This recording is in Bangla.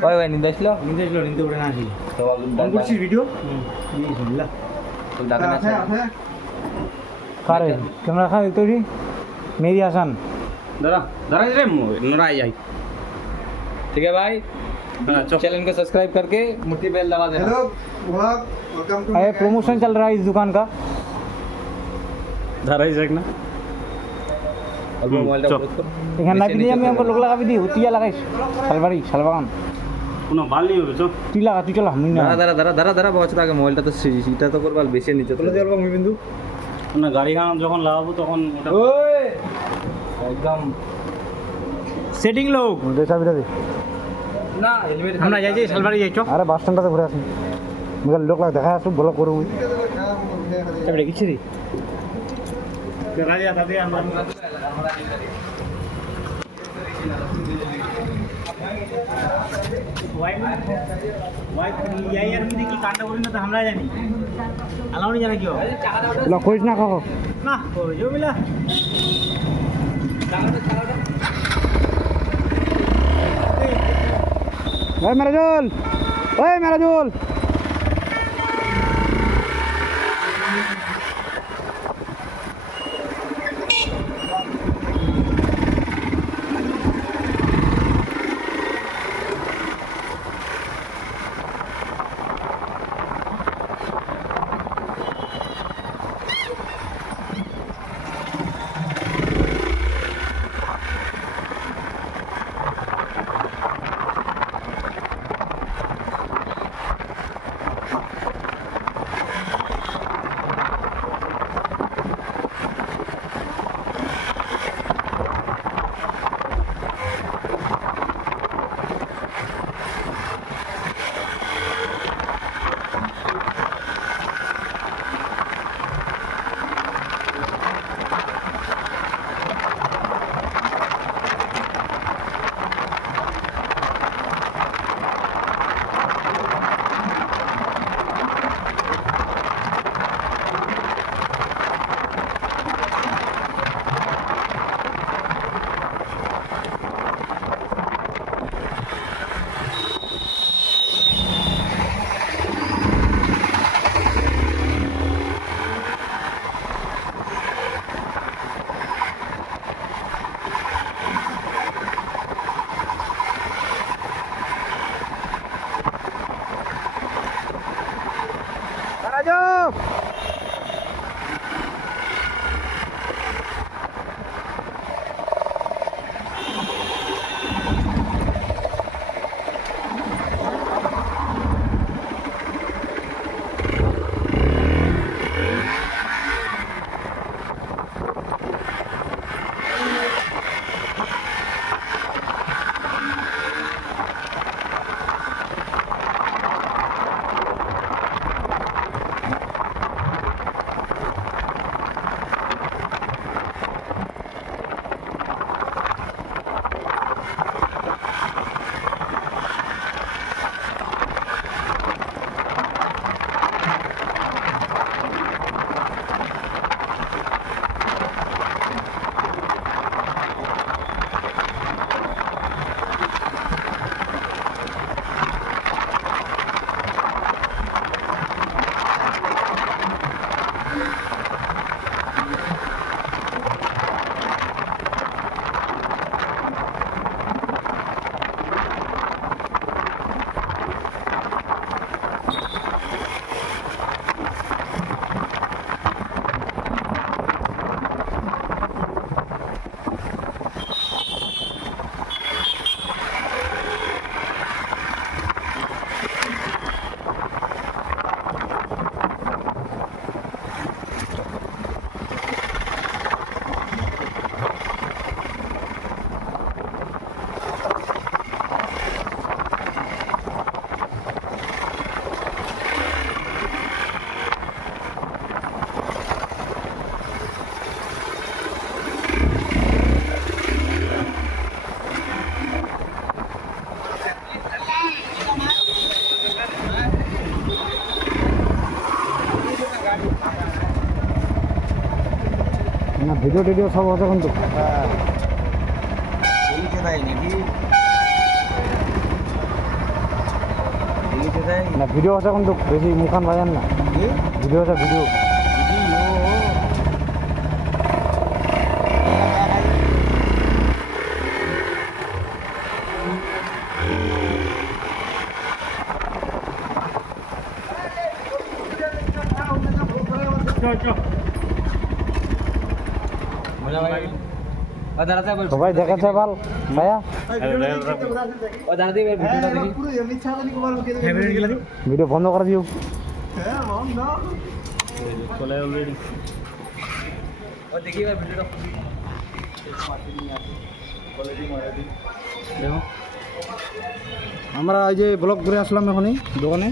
ভাই নিন্দা আসলো নিন্দে উঠে না আসিল ফোন করছিস ভিডিও কারে कैमरा खा तो जी मेरी आसान दादा दादा रे नरा आई ठीक है भाई चैनल को सब्सक्राइब करके मुट्ठी बेल दबा देना हेलो व्लॉग वेलकम टू अरे प्रमोशन चल रहा है इस दुकान का दादा ही ना अब मोबाइलটা বন্ধ কর এখানে না দিয়ে আমি আমাকে লোক লাগাবি দি হুতিয়া লাগাইছ শালবাড়ি শালবাগান কোনো ভাল নেই হবে তো তুই লাগা তুই চল আমি না দাঁড়া বাবা আগে মোবাইলটা তো সিটা তো করবাল বেশি নিচে তুলে দেব আমি বিন্দু না গাড়ি খান যখন লাগাবো তখন ওটা ওই একদম সেটিং লোক দে চাবিটা দে না হেলমেট আমরা যাই শালবাড়ি যাইছো আরে বাস স্ট্যান্ডটাতে ঘুরে আসি মুগল লোক লাগ দেখা আসু বলো করু চাবিটা কিছি রে দেখা দিয়া দাদে আমরা खोज ना खाओ ना खोजो मिला मेरा जोल ভিডিও টিডিও সব হচ্ছে কিন্তু দেয় নাকি লিখে দেয় না ভিডিও আছে কিন্তু বেশি মুখান বাজান না ভিডিও আছে ভিডিও সবাই দেখেছে বল ভাইয়া ভিডিও বন্ধ করে দিও আমরা এই যে ব্লগ করে আসলাম এখনই দোকানে